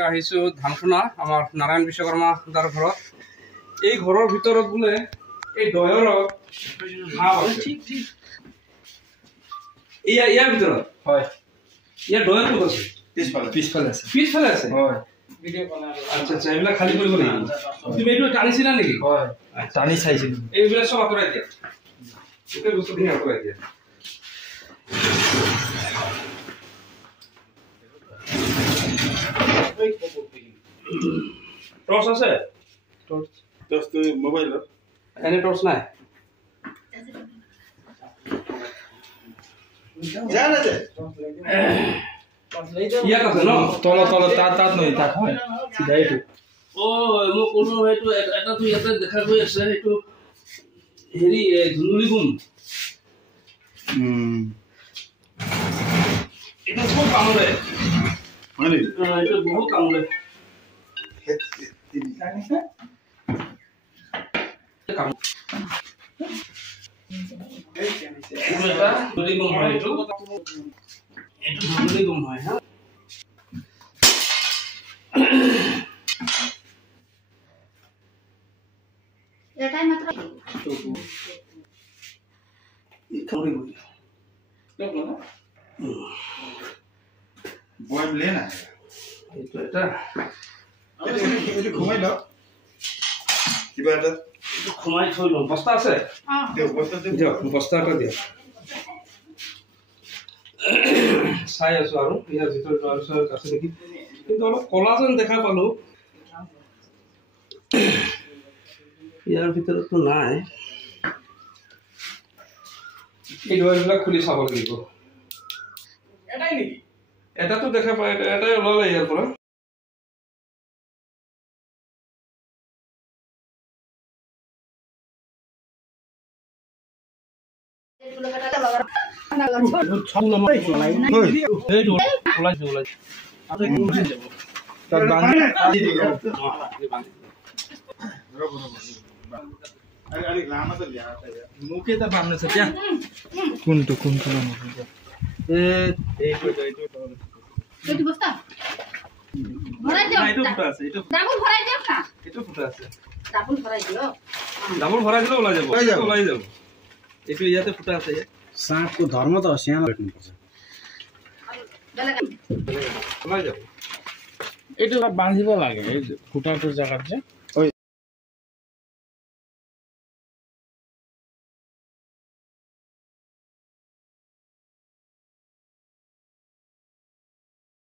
আহিছো ধামসোনা আমাৰ নাৰায়ণ বিশ্বকৰ্মা দাৰ ঘৰত। এই ঘৰৰ ভিতৰত বোলে এই দয়ৰ ইয়াৰ ভিতৰত হয়, ইয়াৰ দয়ৰ ক'ত আছে? পিছফালে আছে। পিছফালে আছে হয়। আচ্ছা আচ্ছা, এইবিলাক খালী কৰিব লাগিব। তুমি এইটো টানিছিলা নেকি? হয়, টানি চাইছিলো। এইবিলাক চব আঁতৰাই দিয়া, গোটেই বস্তুখিনি আঁতৰাই দিয়া। টৰ্চ আছে? টৰ্চ তো মোবাইলত এনে টৰ্চ নাই? ইয়াত আছে ন? তলত তাত নহয়, তাত হয় চিধা এইটো। মই ক'লো সেইটো এটাতো ইয়াতে দেখা গৈ আছে, সেইটো হেৰি ধুনুলি গুম। এটা খুব কামোৰে, এইটো বহুত কামোৰে। ঘুমাই থৈ লওঁ। বস্তা আছে? বস্তা এটা দিয়া। চাই আছো আৰু ইয়াৰ ভিতৰত আছে নেকি, কিন্তু অলপ কলা যেন দেখা পালো। ইয়াৰ ভিতৰততো নাই। এই দৰবিলাক খুলি চাব লাগিব। এটাই নেকি? এটাতো দেখা পাই, এটাই ওলালে ইয়াৰ পৰা। কোনটো ডাবল ভৰাই দিলে ওলাই যাব। এইটো ইয়াতে ফুটা আছে। साँपको धर्म त सानो राख्नुपर्छ। ওলাই যাব। এইটো বান্ধিব লাগে এই ফুটাটোৰ জাগাত যে।